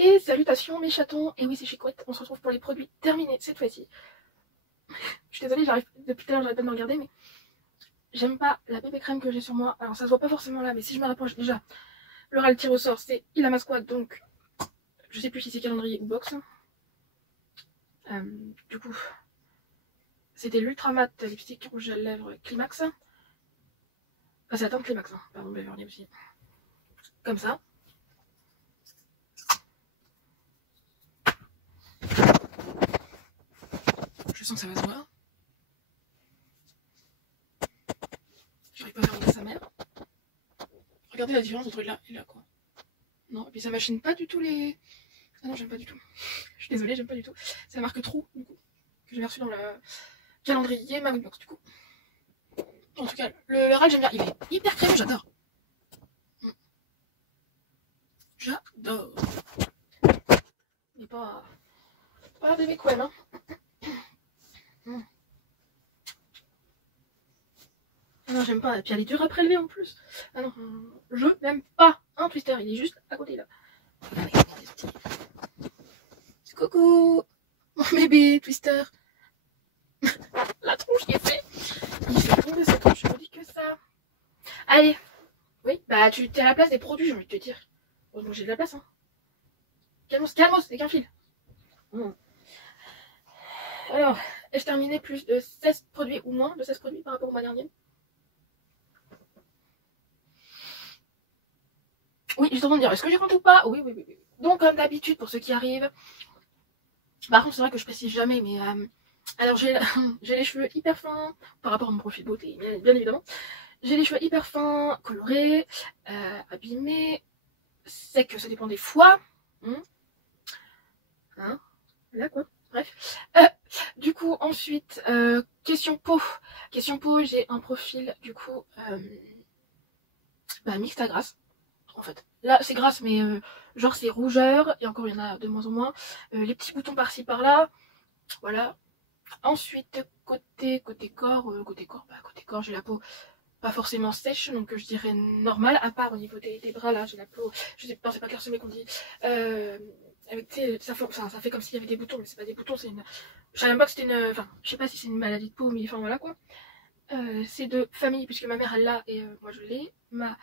Et salutations mes chatons, et oui c'est Chicouette, on se retrouve pour les produits terminés cette fois-ci. Je suis désolée, depuis tout à l'heure j'arrête pas de me regarder, mais j'aime pas la bébé crème que j'ai sur moi. Alors ça se voit pas forcément là, mais si je me rapproche déjà, le ras le tir au sort, c'est Ilama Squad, donc je sais plus si c'est calendrier ou box. Du coup, c'était l'Ultra Matte lipstick rouge à lèvres Climax. Enfin c'est la teinte Climax, hein. Pardon, Beverly aussi. Comme ça. Je sens que ça va se voir. J'arrive pas à faire regarder sa mère. Regardez la différence entre là et là, quoi. Non, et puis ça machine pas du tout les... Ah non, j'aime pas du tout. Je suis désolée, j'aime pas du tout. C'est la marque Trou, du coup, que j'avais reçu dans le calendrier Magnbox, du coup. En tout cas, le ral, j'aime bien. Il est hyper crémeux, j'adore. J'adore. Mais pas bébé Quem, hein. Non, j'aime pas. Et puis elle est dure à prélever en plus. Ah non, je n'aime pas un Twister. Il est juste à côté là. Coucou, mon bébé Twister. La tronche qui est fait. Il fait tomber sa tronche, je me dis que ça. Allez. Oui, bah tu es à la place des produits, j'ai envie de te dire. Heureusement j'ai de la place, hein. Calmos, c'est qu'un fil. Alors, ai-je terminé plus de 16 produits ou moins de 16 produits par rapport au mois dernier? Oui, je suis en train de dire, est-ce que j'y rentre ou pas? Oui. Donc, comme d'habitude, pour ceux qui arrivent, par contre, c'est vrai que je précise jamais, mais alors j'ai les cheveux hyper fins par rapport à mon profil beauté, bien évidemment. J'ai les cheveux hyper fins, colorés, abîmés. C'est que ça dépend des fois. Hein, là quoi. Bref. Du coup, ensuite, question peau. Question peau, j'ai un profil, du coup, mixte à grasse. En fait, là c'est grasse, mais genre c'est rougeur, et encore il y en a de moins en moins. Les petits boutons par-ci par-là. Voilà. Ensuite, côté corps, j'ai la peau pas forcément sèche, donc je dirais normale, à part au niveau des bras, là j'ai la peau, je sais pas, c'est pas clairsemé qu'on dit, avec, ça fait comme s'il y avait des boutons, mais c'est pas des boutons, c'est une, je savais même pas que c'était une, enfin, je sais pas si c'est une maladie de peau, mais enfin voilà quoi. C'est de famille, puisque ma mère elle l'a, et moi je l'ai, ma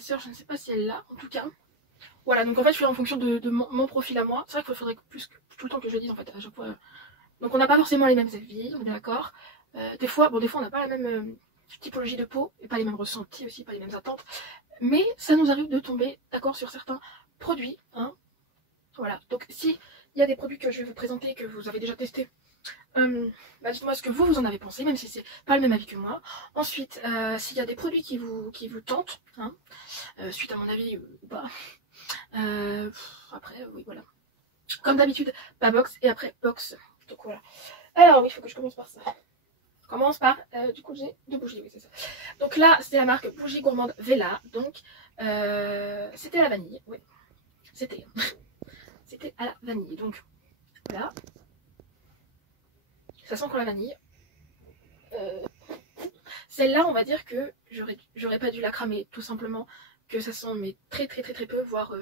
soeur je ne sais pas si elle l'a, en tout cas. Voilà, donc en fait je fais en fonction de mon profil à moi, c'est vrai qu'il faudrait plus que tout le temps que je le dise en fait, à chaque fois. Donc on n'a pas forcément les mêmes avis, on est d'accord. Des fois on n'a pas la même typologie de peau, et pas les mêmes ressentis aussi, pas les mêmes attentes. Mais ça nous arrive de tomber d'accord sur certains produits. Hein. Voilà, donc si il y a des produits que je vais vous présenter, que vous avez déjà testés, dites-moi ce que vous en avez pensé, même si c'est pas le même avis que moi. Ensuite, s'il y a des produits qui vous tentent, hein, suite à mon avis ou pas. Après, oui, voilà. Comme d'habitude, pas box, et après box. Donc voilà. Alors oui, il faut que je commence par ça. Je commence par, du coup j'ai deux bougies, oui c'est ça. Donc là, c'est la marque Bougie Gourmande Vela. Donc, c'était à la vanille, oui. C'était à la vanille. Donc, voilà. Ça sent comme la vanille. Celle-là, on va dire que j'aurais pas dû la cramer, tout simplement. Que ça sent mais très peu, voire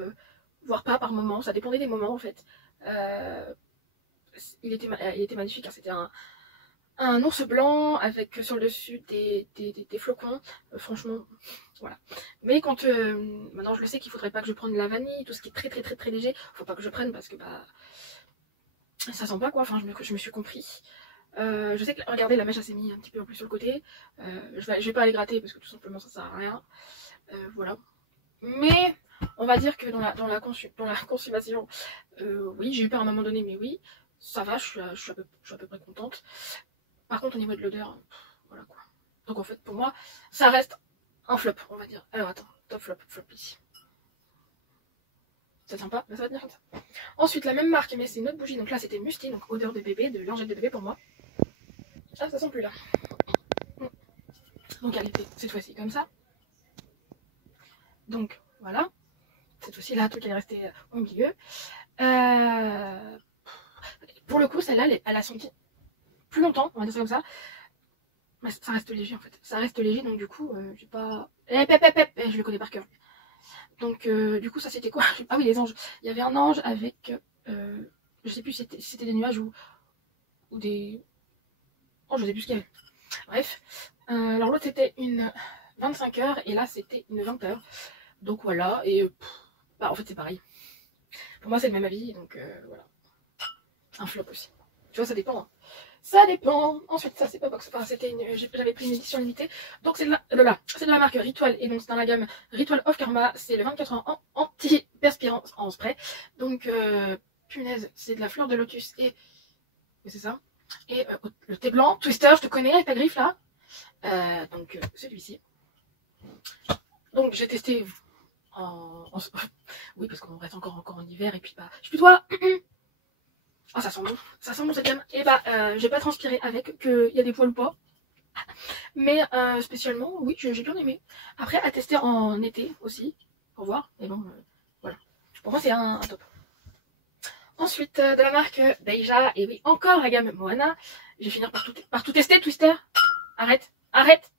pas par moment. Ça dépendait des moments en fait. Il était magnifique, hein. C'était un ours blanc avec sur le dessus des flocons. Franchement, voilà. Mais quand maintenant je le sais qu'il faudrait pas que je prenne de la vanille, tout ce qui est très léger, faut pas que je prenne parce que bah ça sent pas quoi. Enfin, je me suis compris. Je sais que regardez, la mèche elle s'est mis un petit peu en plus sur le côté. Je vais pas aller gratter parce que tout simplement ça sert à rien. Voilà. Mais on va dire que dans la consommation, oui, j'ai eu peur à un moment donné, mais oui, ça va, je suis à peu près contente. Par contre, au niveau de l'odeur, voilà quoi. Donc en fait, pour moi, ça reste un flop, on va dire. Alors attends, top flop ici. C'est sympa, mais ça va tenir comme ça. Ensuite, la même marque, mais c'est une autre bougie. Donc là, c'était Musty, donc odeur de bébé, de lingette de bébé pour moi. Ah, ça sent plus là. Donc elle était cette fois-ci comme ça. Donc voilà. Cette fois-ci, là, tout qui est resté au milieu. Pour le coup, celle-là, elle a senti plus longtemps, on va dire ça comme ça. Mais ça reste léger en fait. Ça reste léger, donc du coup, j'ai pas. Je le connais par cœur. Donc du coup ça c'était quoi? Ah oui, les anges. Il y avait un ange avec je sais plus si c'était des nuages ou des... Oh, je sais plus ce qu'il y avait. Bref. Alors l'autre c'était une 25 heures et là c'était une 20 heures. Donc voilà, et bah en fait c'est pareil. Pour moi c'est le même avis, donc voilà. Un flop aussi. Tu vois, ça dépend. Hein. Ça dépend. Ensuite, ça c'est pas box. Enfin, j'avais pris une édition limitée. Donc c'est c'est de la marque Ritual et donc c'est dans la gamme Ritual of Karma. C'est le 24 heures en anti-perspirant en spray. Donc punaise, c'est de la fleur de lotus et c'est ça. Et le thé blanc, Twister, je te connais avec ta griffe là. Donc celui-ci. Donc j'ai testé oui parce qu'on reste encore en hiver et puis bah je suis toi. Ah, ça sent bon cette gamme. Et bah, j'ai pas transpiré avec, qu'il y a des poils ou pas. Mais spécialement, oui, j'ai bien aimé. Après, à tester en été aussi, pour voir. Mais bon, voilà. Pour moi, c'est un top. Ensuite, de la marque Deja, et oui, encore la gamme Moana. Je vais finir par tout tester, Twister. Arrête, arrête.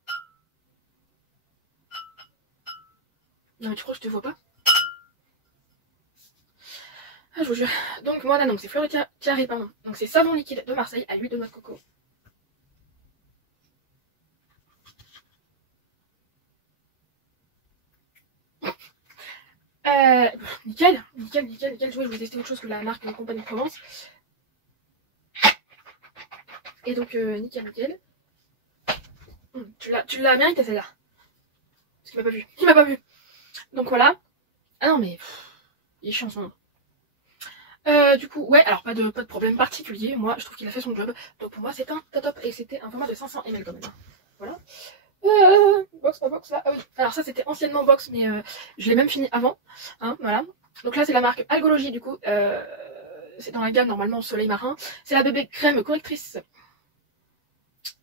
Non, mais tu crois que je te vois pas? Ah, je vous jure. Donc, Moana, donc c'est fleur de tiare, pardon. Donc, c'est savon liquide de Marseille à l'huile de noix de coco. Nickel. Je vais tester autre chose que la marque Compagnie de Provence. Et donc, nickel. Tu l'as mérité celle-là. Parce qu'il m'a pas vu. Donc voilà. Ah non, mais il est chiant son nom. Du coup, ouais, alors pas de problème particulier. Moi, je trouve qu'il a fait son job. Donc pour moi, c'est un top. Et c'était un format de 500 ml quand même. Voilà. Box, pas box là. Ah oui. Alors ça, c'était anciennement box, mais je l'ai même fini avant. Hein, voilà. Donc là, c'est la marque Algologie, du coup. C'est dans la gamme normalement Soleil Marin. C'est la bébé crème correctrice.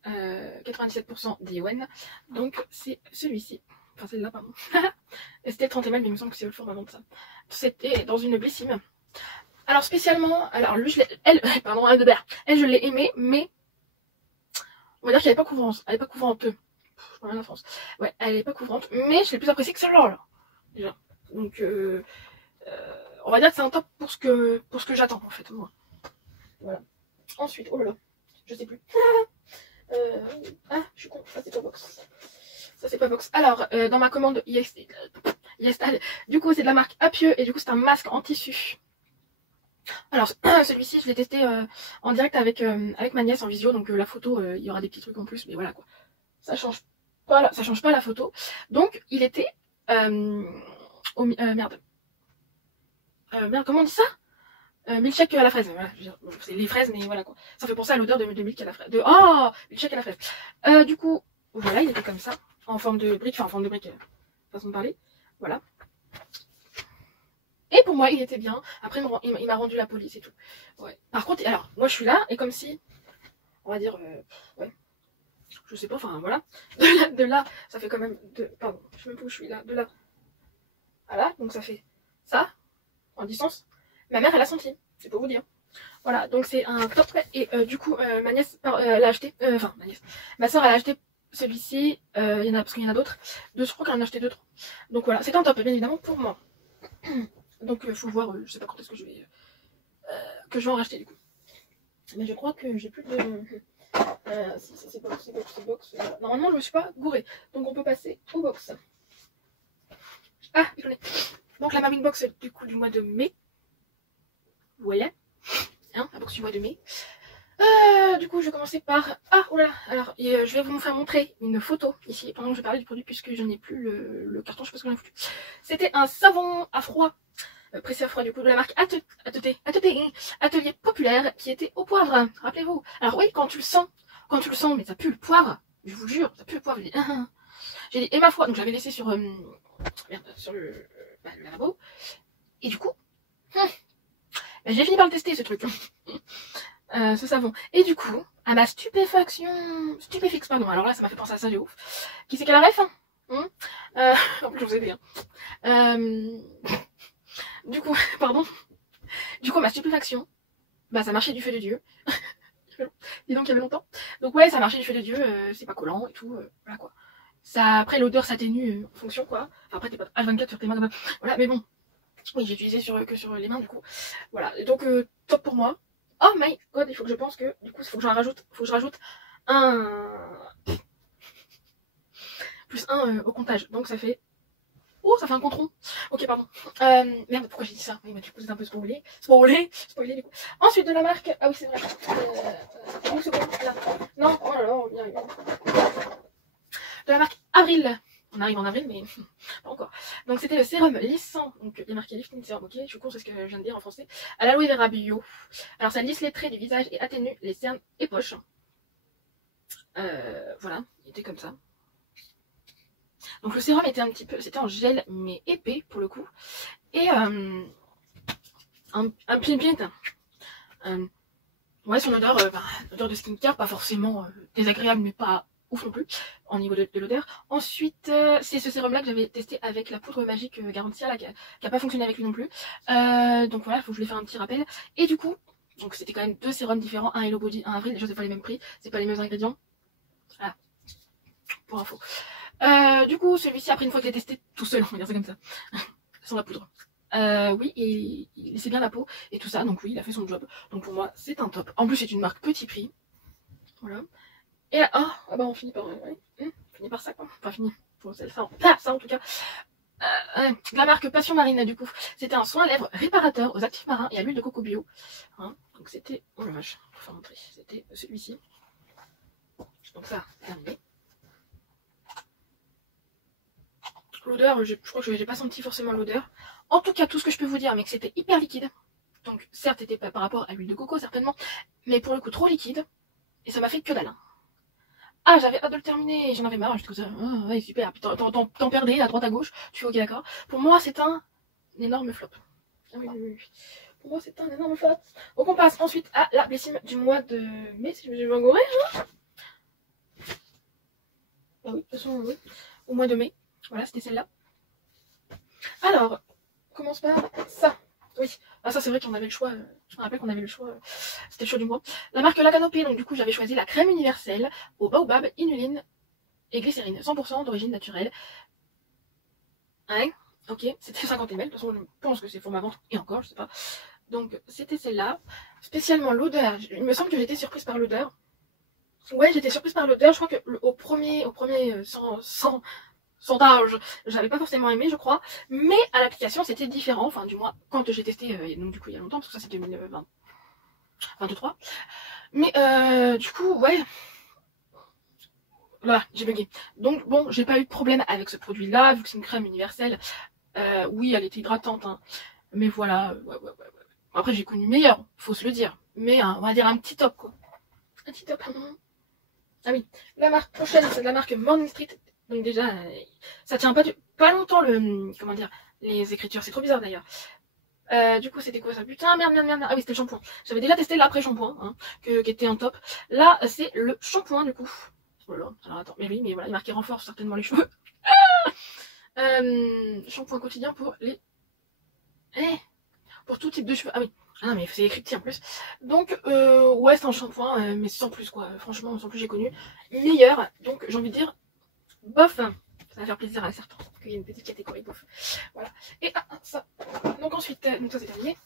97% d'ION. Donc c'est celui-ci. Enfin, celle-là, pardon. Et c'était 30 ml, mais il me semble que c'est le format de ça. C'était dans une blessime. Alors spécialement, alors lui, elle, je l'ai aimée, mais on va dire qu'elle n'est pas couvrante. Elle n'est pas couverte. La France. Ouais, elle n'est pas couvrante, mais je l'ai plus appréciée que celle-là, déjà. Donc, on va dire que c'est un top pour ce que j'attends, en fait, moi. Voilà. Ensuite, oh là là, je sais plus. Ah, je suis con, ça c'est pas box. Ça c'est pas box. Alors, dans ma commande, du coup, c'est de la marque Apieux, et du coup, c'est un masque en tissu. Alors, celui-ci, je l'ai testé en direct avec ma nièce en visio, donc la photo, il y aura des petits trucs en plus, mais voilà quoi. Ça change pas la photo. Donc, il était merde, comment on dit ça? Milkshake à la fraise. Voilà, c'est les fraises, mais voilà quoi. Ça fait penser à l'odeur de milk à la fraise. Milkshake à la fraise. Du coup, voilà, il était comme ça, en forme de brique, façon de parler. Voilà. Et pour moi, il était bien. Après, il m'a rendu la police et tout. Ouais. Par contre, alors, moi je suis là, et comme si, on va dire, ouais, je sais pas, enfin voilà. De là, ça fait quand même, pardon, je sais même pas où je suis là, de là. Voilà, donc ça fait ça, en distance. Ma mère, elle a senti, c'est pour vous dire. Voilà, donc c'est un top. Et du coup, ma nièce, elle a acheté, ma soeur, elle a acheté celui-ci. Il y en a, parce qu'il y en a d'autres. Je crois qu'elle en a acheté 2-3. Donc voilà, c'est un top, bien évidemment, pour moi. Donc faut voir, je sais pas quand est-ce que je vais en racheter du coup. Mais je crois que j'ai plus de... c'est box. Normalement je me suis pas gourée. Donc on peut passer au box. Ah, j'en ai. Donc la Maming Box du coup du mois de mai. Voilà. Hein, la box du mois de mai. Du coup je vais commencer par... Ah, oh là là. Alors je vais vous faire montrer une photo ici pendant que je parlais du produit puisque je n'ai plus le carton, je sais pas ce qu'on a foutu. C'était un savon à froid. Pressé à froid du coup de la marque Atelier Populaire qui était au poivre, rappelez-vous. Alors oui, quand tu le sens, mais ça pue le poivre, je vous jure, ça pue le poivre. J'ai dit et ma foi, donc je l'avais laissé sur le lavabo, et du coup, j'ai fini par le tester ce truc, ce savon. Et du coup, à ma stupéfixe, pardon, alors là ça m'a fait penser à ça de ouf. Qui c'est qu'elle a ref en plus je vous ai dit. Du coup, pardon. Du coup, ma stupéfaction, bah ça marchait du feu de Dieu. Dis donc, il y avait longtemps. Donc ouais, ça marchait du feu de Dieu, c'est pas collant et tout, voilà quoi. Ça, après l'odeur s'atténue en fonction quoi. Enfin, après t'es pas H24 sur tes mains, voilà, mais bon. Oui, j'ai utilisé que sur les mains du coup. Voilà, et donc top pour moi. Oh my god, il faut que je pense que du coup, il faut que je rajoute un plus un au comptage. Donc ça fait oh, ça fait un compte rond. Ok, pardon. Merde, pourquoi j'ai dit ça? Oui, bah du coup, c'est un peu spoilé. Spoilé du coup. Ensuite, de la marque. Ah oui, c'est vrai. Une seconde, là. Non, oh là là, on y arrive. De la marque Avril. On arrive en avril, mais pas encore. Donc, c'était le sérum lissant. Donc, il y a marqué lifting serum. Ok, je suis con, c'est ce que je viens de dire en français. À l'aloe vera bio. Alors, ça lisse les traits du visage et atténue les cernes et poches. Voilà, il était comme ça. Donc le sérum était un petit peu, c'était en gel mais épais pour le coup. Et un pied ouais, son odeur, odeur de skincare, pas forcément désagréable mais pas ouf non plus au niveau de l'odeur. Ensuite, c'est ce sérum là que j'avais testé avec la poudre magique Garantia là, qui a pas fonctionné avec lui non plus. Donc voilà, il faut que je lui fasse un petit rappel. Et du coup, donc c'était quand même deux sérums différents, un Hello Body, un Avril, déjà c'est pas les mêmes prix, c'est pas les mêmes ingrédients. Voilà, pour info. Du coup, celui-ci, après une fois que je l'ai testé tout seul, on va dire ça comme ça, sans la poudre. Oui, et il laissait bien la peau et tout ça, donc oui, il a fait son job. Donc pour moi, c'est un top. En plus, c'est une marque petit prix. Voilà. Et là, ah bah on finit par, on finit par ça quoi. Enfin, fini. Pour ça, ça en tout cas. De la marque Passion Marine, du coup. C'était un soin à lèvres réparateur aux actifs marins et à l'huile de coco bio. Hein, donc c'était, oh la vache, pour faire montrer. C'était celui-ci. Donc ça, terminé. L'odeur, je crois que j'ai pas senti forcément l'odeur. En tout cas, tout ce que je peux vous dire, mais que c'était hyper liquide. Donc, certes, c'était pas par rapport à l'huile de coco, certainement. Mais pour le coup, trop liquide. Et ça m'a fait que dalle. Ah, j'avais hâte de le terminer. J'en avais marre. J'étais comme ça. Oh, ouais, super. Puis t'en perdais à droite, à gauche. Tu fais ok, d'accord. Pour moi, c'est un énorme flop. Ah oui, oui, oui. Pour moi, c'est un énorme flop. Donc, on passe ensuite à la blessime du mois de mai, si je me suis gouré. Hein. Ah oui, de toute façon, oui. Au mois de mai. Voilà, c'était celle-là. Alors, on commence par ça. Oui, ah ça c'est vrai qu'on avait le choix. Je me rappelle qu'on avait le choix. C'était le choix du mois. La marque La Canopée, donc du coup j'avais choisi la crème universelle au baobab, inuline et glycérine, 100% d'origine naturelle. Ouais, ok, c'était 50 ml. De toute façon, je pense que c'est pour ma vente et encore, je sais pas. Donc c'était celle-là. Spécialement l'odeur. Il me semble que j'étais surprise par l'odeur. Ouais, j'étais surprise par l'odeur. Je crois que au premier sondage, j'avais pas forcément aimé, je crois, mais à l'application c'était différent, enfin du moins quand j'ai testé, donc du coup il y a longtemps, parce que ça c'est 2023, mais du coup ouais, voilà, j'ai bugué. Donc bon, j'ai pas eu de problème avec ce produit là, vu que c'est une crème universelle. Oui, elle était hydratante, hein, mais voilà, ouais. Après j'ai connu meilleur, faut se le dire, mais on va dire un petit top quoi, un petit top. Ah oui, la marque prochaine c'est de la marque Morning Street. Donc déjà, ça tient pas longtemps comment dire, les écritures, c'est trop bizarre d'ailleurs. Du coup, c'était quoi ça? Putain, merde. Ah oui, c'était le shampoing. J'avais déjà testé l'après-shampoing, hein, qui était un top. Là, c'est le shampoing du coup. Oh là là, alors attends, mais oui, mais voilà, il marqué renforce certainement les cheveux. Shampoing quotidien pour les... pour tout type de cheveux. Ah oui. Ah non, mais c'est écrit petit en plus. Donc, ouais, c'est un shampoing, mais sans plus quoi. Franchement, sans plus, j'ai connu meilleur. Donc, j'ai envie de dire, bof, ça va faire plaisir à certains, parce qu'il y a une petite catégorie bof. Voilà. Et ça. Donc ensuite, donc ça c'est terminé.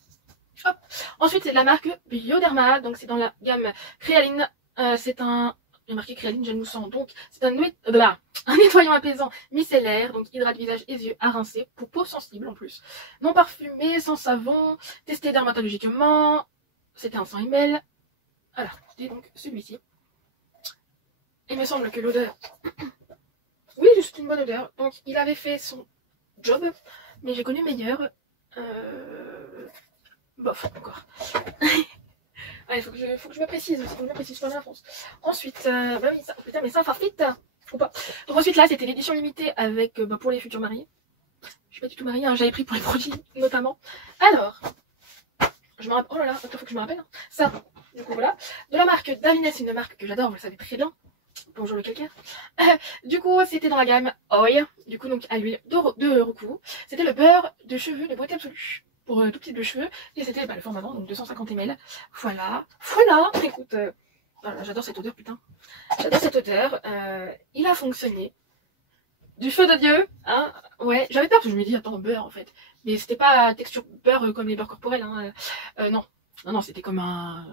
Hop. Ensuite c'est de la marque Bioderma, donc c'est dans la gamme Créaline. C'est un, il y a marqué Créaline gel moussant, donc c'est un nettoyant apaisant micellaire, donc hydrate visage et yeux à rincer pour peau sensible en plus. Non parfumé, sans savon, testé dermatologiquement. C'était un 100 ml. Voilà, c'était donc celui-ci. Il me semble que l'odeur... Oui, juste une bonne odeur. Donc, il avait fait son job, mais j'ai connu meilleur. Bof, encore. Il faut que je me précise aussi, faut que je me précise pour l'enfance. Ensuite, bah oui, ça, putain, mais ça, farfite ou pas. Donc ensuite, là, c'était l'édition limitée avec, pour les futurs mariés. Je suis pas du tout mariée, hein, j'avais pris pour les produits, notamment. Alors, je me rappelle, oh là là, attends, faut que je me rappelle. Hein. Ça, du coup, voilà. De la marque Davines, c'est une marque que j'adore, vous le savez très bien. Bonjour le calcaire. Du coup, c'était dans la gamme Oil. Du coup, donc à l'huile de recours. C'était le beurre de cheveux de beauté absolue pour tout type de cheveux. Et c'était le format donc 250 ml. Voilà. Écoute, voilà, j'adore cette odeur, putain. J'adore cette odeur. Il a fonctionné. du feu de Dieu, hein. Ouais, j'avais peur parce que je me dis, attends, beurre en fait. Mais c'était pas texture beurre comme les beurres corporels, hein. Non, non, c'était comme un...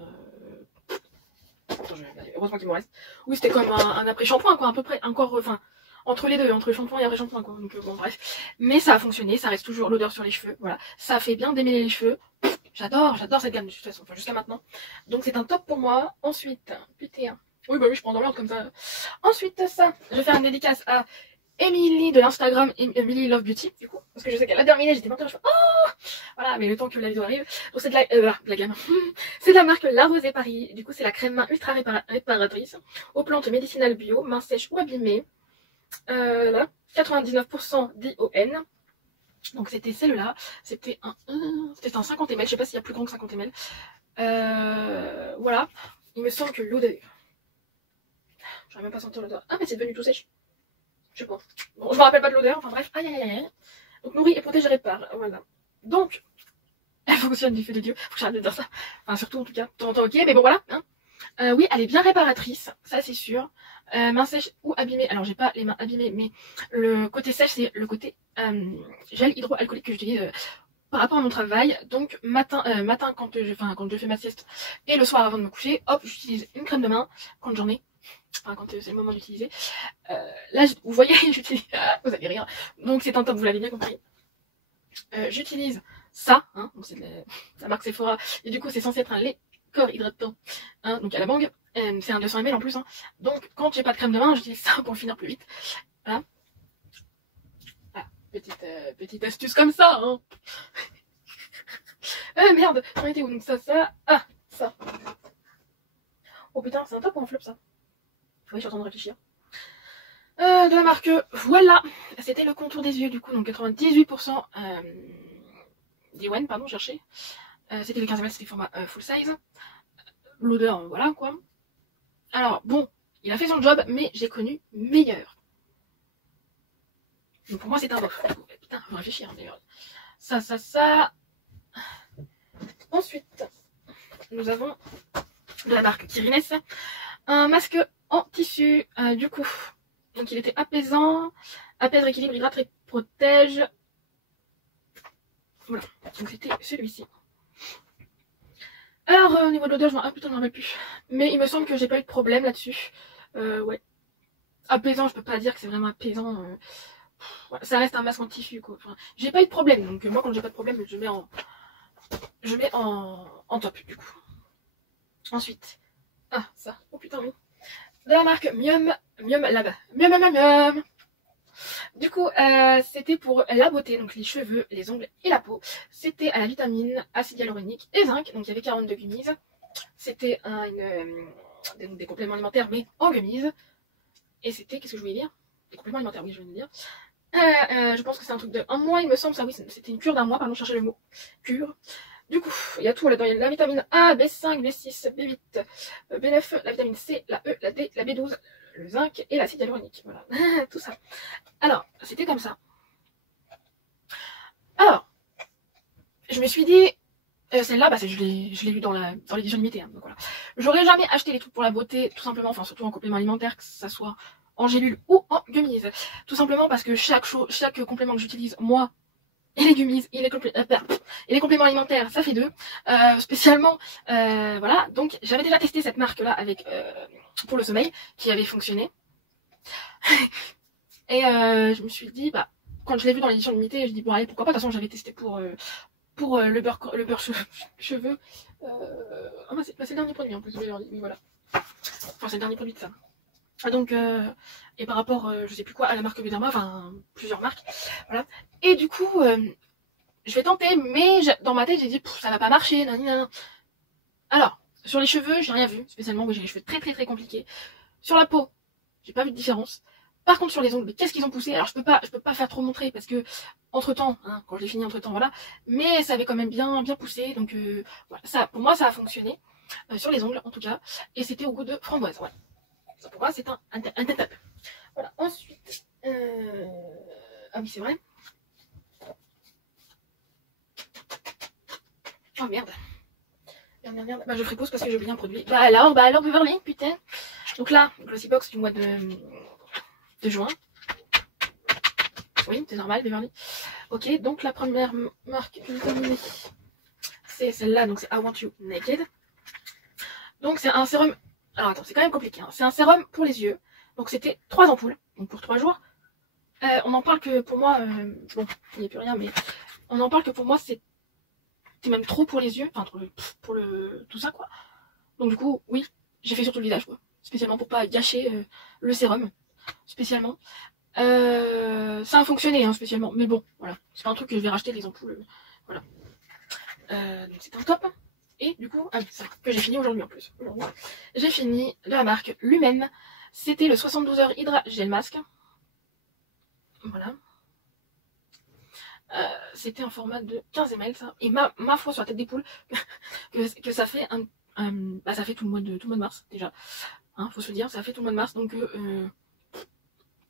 Attends, heureusement qu'il me reste. Oui, c'était comme un après-shampoing, quoi, à peu près. Encore, enfin, entre les deux, entre le shampoing et après-shampoing, quoi. Donc, bon, bref. Mais ça a fonctionné, ça reste toujours l'odeur sur les cheveux. Voilà. Ça fait bien démêler les cheveux. J'adore cette gamme de toute façon, enfin, jusqu'à maintenant. Donc, c'est un top pour moi. Ensuite, putain. Oui, bah oui, je prends dans l'ordre comme ça. Ensuite, ça. Je vais faire une dédicace à Emily de l'Instagram, Emily Love Beauty, du coup. Parce que je sais qu'elle a terminé, j'étais mentale, je fais, oh! Voilà, mais le temps que la vidéo arrive. Donc, c'est de la gamme. C'est de la marque La Rosée Paris. Du coup, c'est la crème main ultra réparatrice aux plantes médicinales bio, main sèche ou abîmée. Là, 99% d'ION. Donc, c'était celle-là. C'était un 50 ml. Je sais pas s'il y a plus grand que 50 ml. Voilà. Il me semble que l'odeur. J'aurais même pas senti l'odeur. Ah, mais c'est devenu tout sèche. Je sais pas. Bon, je me rappelle pas de l'odeur. Enfin, bref. Aïe, aïe, aïe. Donc, nourrit et protège et répare. Voilà. Donc, elle fonctionne du feu de Dieu. Faut que j'arrête de dire ça. Enfin, surtout en tout cas. De temps en temps, ok, mais bon, voilà. Hein. Oui, elle est bien réparatrice, ça c'est sûr. Main sèche ou abîmée. Alors, j'ai pas les mains abîmées, mais le côté sèche, c'est le côté gel hydroalcoolique que j'utilise par rapport à mon travail. Donc, matin quand je fais ma sieste et le soir avant de me coucher, hop, j'utilise une crème de main quand j'en ai. Enfin, quand c'est le moment d'utiliser. Là, vous voyez, j'utilise. Vous allez rire. Donc, c'est un top, vous l'avez bien compris. J'utilise ça, hein, donc c'est de la marque Sephora, et du coup c'est censé être un lait corps hydratant, hein, donc à la mangue, c'est un 200 ml en plus, hein. Donc quand j'ai pas de crème de main, j'utilise ça pour finir plus vite. Voilà, ah, petite astuce comme ça, hein. Merde, j'en étais où? Donc ça, ça. Oh putain, c'est un top ou un flop ça? Oui, je suis en train de réfléchir. De la marque, voilà, c'était le contour des yeux du coup, donc 98% d'Iwen, pardon, chercher. C'était le 15 ml, c'était format full size. L'odeur, voilà quoi. Alors bon, il a fait son job, mais j'ai connu meilleur. Donc pour moi c'est un bof. Putain, faut réfléchir d'ailleurs. Ça. Ensuite, nous avons de la marque Kirines un masque en tissu, du coup. Donc il était apaisant, apaise, rééquilibre, hydrate et protège. Voilà, donc c'était celui-ci. Alors au niveau de l'odeur, je me rappelle plus. Mais il me semble que j'ai pas eu de problème là-dessus. Ouais. Apaisant, je peux pas dire que c'est vraiment apaisant. Ouais, ça reste un masque en tissu quoi. Enfin, j'ai pas eu de problème, donc moi quand j'ai pas de problème, je mets en top du coup. Ensuite, ça. Oh putain oui. De la marque Mium là-bas. Mium. Du coup, c'était pour la beauté, donc les cheveux, les ongles et la peau. C'était à la vitamine, acide hyaluronique et zinc. Donc il y avait 42 gummies. C'était des compléments alimentaires, mais en gummies. Et c'était, qu'est-ce que je voulais dire? Des compléments alimentaires, oui, je voulais dire. Je pense que c'est un truc de 1 mois, il me semble. Ça, oui, c'était une cure d'1 mois, pardon, chercher le mot. Cure. Du coup, il y a tout là-dedans. Il y a la vitamine A, B5, B6, B8, B9, la vitamine C, la E, la D, la B12, le zinc et l'acide hyaluronique. Voilà, tout ça. Alors, c'était comme ça. Alors, je me suis dit, celle-là, je l'ai vue dans l'édition limitée. Hein, donc voilà. J'aurais jamais acheté les trucs pour la beauté, tout simplement, enfin surtout en complément alimentaire, que ça soit en gélule ou en gummies. Tout simplement parce que chaque complément que j'utilise, moi, et les gummies, et les compléments alimentaires, ça fait 2. Spécialement, voilà. Donc, j'avais déjà testé cette marque-là avec pour le sommeil, qui avait fonctionné. Et je me suis dit, quand je l'ai vu dans l'édition limitée, je dis bon allez, pourquoi pas. De toute façon, j'avais testé pour le beurre cheveux. C'est le dernier produit en plus. Oui, voilà. Enfin, c'est le dernier produit de ça. Donc, et par rapport, je sais plus quoi, à la marque Bederma, enfin, plusieurs marques, voilà. Et du coup, je vais tenter, mais dans ma tête, j'ai dit, ça va pas marcher, nan. Alors, sur les cheveux, j'ai rien vu, spécialement, j'ai les cheveux très compliqués. Sur la peau, j'ai pas vu de différence. Par contre, sur les ongles, qu'est-ce qu'ils ont poussé? Alors, je peux pas faire trop montrer, parce que, entre temps, hein, quand je l'ai fini entre temps, voilà. Mais ça avait quand même bien poussé, donc, voilà. Ça, pour moi, ça a fonctionné, sur les ongles, en tout cas. Et c'était au goût de framboise, voilà. Ça, pour moi, c'est un top. Voilà. Ensuite, ah oui, c'est vrai. Oh merde. Merde. Je ferai pause parce que j'ai oublié un produit. Alors Beverly, putain. Donc là, Glossy Box du mois de juin. Oui, c'est normal, Beverly. Ok, donc la première marque que j'ai terminée, c'est celle-là, donc c'est I Want You Naked. Donc c'est un sérum, alors attends, c'est quand même compliqué, hein. C'est un sérum pour les yeux, donc c'était 3 ampoules, donc pour 3 jours. On en parle que pour moi, bon, il n'y a plus rien, mais on en parle que pour moi c'est même trop pour les yeux, enfin pour le tout ça quoi. Donc du coup, oui, j'ai fait surtout le visage quoi, spécialement pour pas gâcher le sérum, spécialement. Ça a fonctionné hein, spécialement, mais bon, voilà, c'est pas un truc que je vais racheter les ampoules, voilà. Donc c'est un top. Et du coup, ah oui, ça, que j'ai fini aujourd'hui en plus. J'ai fini la marque Lumen. C'était le 72 heures Hydra Gel Mask. Voilà. C'était un format de 15 ml ça. Et ma foi sur la tête des poules que ça fait bah ça fait tout le mois de mars déjà. Hein, faut se dire, ça fait tout le mois de mars. Donc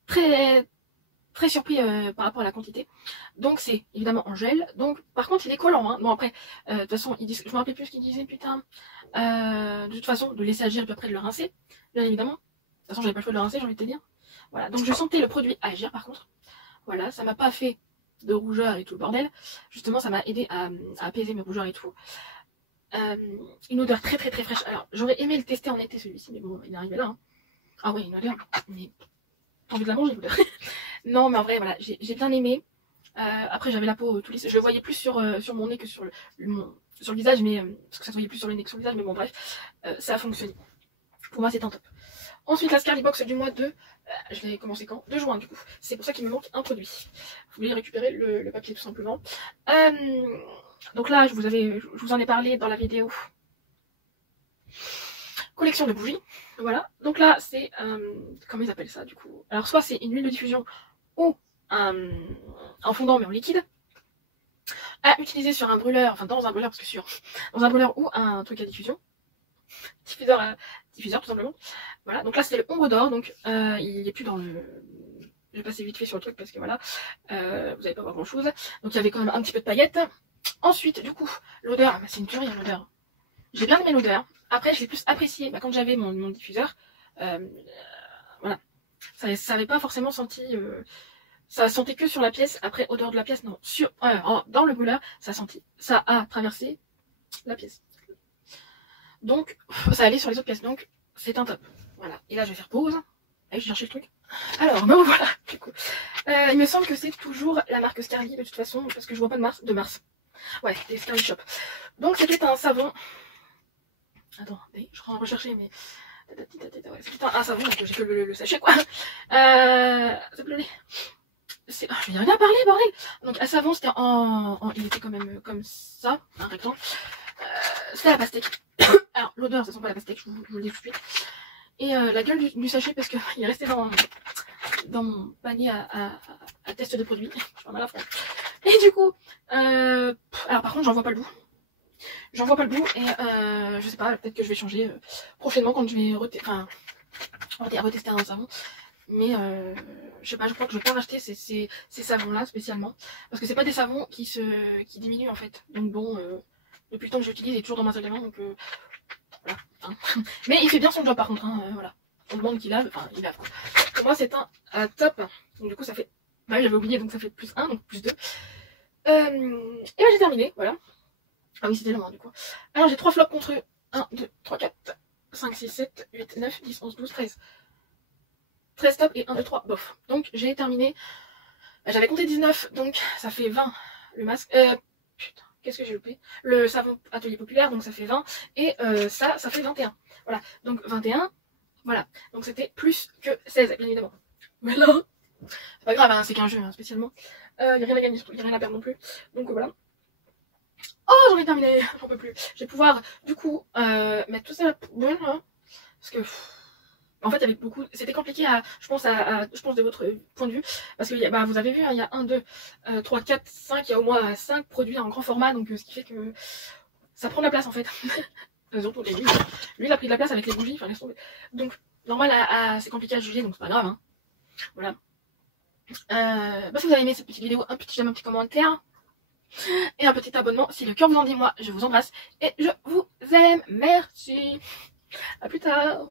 très très surpris par rapport à la quantité. Donc c'est évidemment en gel. Donc par contre il est collant. Hein. Bon après, de toute façon, je me rappelle plus ce qu'il disait putain. De toute façon, de laisser agir puis après de le rincer. Bien évidemment. De toute façon j'avais pas le choix de le rincer, j'ai envie de te dire. Voilà, donc je sentais le produit agir par contre. Voilà, ça m'a pas fait de rougeur et tout le bordel. Justement ça m'a aidé à apaiser mes rougeurs et tout. Une odeur très très très fraîche. Alors j'aurais aimé le tester en été celui-ci, mais bon il est arrivé là. Hein. Ah oui, une odeur. Mais t'as envie de la manger l'odeur. Non mais en vrai voilà, j'ai bien aimé. Après j'avais la peau tout lisse. Je le voyais plus sur mon nez que sur le visage, mais parce que ça se voyait plus sur le nez que sur le visage, mais bon bref, ça a fonctionné. Pour moi c'est un top. Ensuite la Scarly Box du mois de... je l'ai commencé quand? 2 juin du coup. C'est pour ça qu'il me manque un produit. Vous voulez récupérer le papier tout simplement. Donc là je vous en ai parlé dans la vidéo collection de bougies. Voilà. Donc là c'est... comment ils appellent ça du coup? Alors soit c'est une huile de diffusion ou un fondant mais en liquide. À utiliser sur un brûleur, enfin dans un brûleur parce que dans un brûleur ou un truc à diffusion. Diffuseur tout simplement. Voilà, donc là c'était le ombre d'or, donc il est plus dans le... Je vais passer vite fait sur le truc parce que voilà, vous n'allez pas voir grand chose. Donc il y avait quand même un petit peu de paillettes. Ensuite, du coup, l'odeur, bah, c'est une tuerie l'odeur. J'ai bien aimé l'odeur. Après, je l'ai plus apprécié quand j'avais mon diffuseur. Voilà, ça avait pas forcément senti... ça sentait que sur la pièce. Après, odeur de la pièce, non. Dans le brûleur, ça a traversé la pièce. Donc, ça allait sur les autres pièces. Donc, c'est un top. Voilà. Et là, je vais faire pause. Allez, je vais chercher le truc. Alors, non, voilà. Du coup, il me semble que c'est toujours la marque Scarly, de toute façon, parce que je vois pas de mars. Ouais, des Scarly Shop. Donc, c'était un savon. Attends, je suis en train de rechercher, mais... Ouais, c'était un savon, donc j'ai que le sachet, quoi. Ça plaît. Ah, je vais y arriver à parler, bordel. Donc, un savon, c'était il était quand même comme ça, un rectangle. C'était la pastèque. Alors, l'odeur, ça sent pas la pastèque, je vous le dis tout de suite. Et la gueule du sachet, parce qu'il est resté dans mon panier à test de produits. Je suis mal à fond. Et du coup, alors par contre, j'en vois pas le bout. J'en vois pas le bout et je sais pas, peut-être que je vais changer prochainement quand je vais retester un savon. Mais je sais pas, je crois que je vais pas racheter ces savons là spécialement. Parce que c'est pas des savons qui diminuent en fait. Donc bon, depuis le temps que j'utilise, il est toujours dans ma salle de bain. Donc voilà. Hein. Mais il fait bien son job par contre. Hein, voilà. On demande qu'il lave, enfin il lave quoi. Pour moi c'est un top. Donc du coup ça fait... Bah oui, j'avais oublié, donc ça fait plus 1, donc plus 2. Et bah j'ai terminé, voilà. Ah oui c'était long hein, du coup. Alors j'ai 3 flops contre eux. 1, 2, 3, 4, 5, 6, 7, 8, 9, 10, 11, 12, 13. 13 top et 1, 2, 3, bof. Donc j'ai terminé. J'avais compté 19, donc ça fait 20 le masque. Putain, qu'est-ce que j'ai loupé? Le savon atelier populaire, donc ça fait 20. Et ça fait 21. Voilà, donc 21. Voilà, donc c'était plus que 16, bien évidemment. Voilà. C'est pas grave, hein, c'est qu'un jeu, hein, spécialement. Y a rien à gagner, surtout, y a rien à perdre non plus. Donc voilà. Oh, j'en ai terminé, j'en peux plus. Je vais pouvoir, du coup, mettre tout ça à la poubelle, hein, parce que... En fait, il y avait beaucoup... C'était compliqué, je pense de votre point de vue. Parce que bah, vous avez vu, hein, il y a 1, 2, 3, 4, 5. Il y a au moins 5 produits en grand format. Donc, ce qui fait que ça prend de la place, en fait. Surtout lui, il a pris de la place avec les bougies. Enfin, laisse tomber. Donc, normal, c'est compliqué à juger. Donc, c'est pas grave. Hein. Voilà. Bah, si vous avez aimé cette petite vidéo, un petit j'aime, un petit commentaire. Et un petit abonnement. Si le cœur vous en dit, moi, je vous embrasse. Et je vous aime. Merci. À plus tard.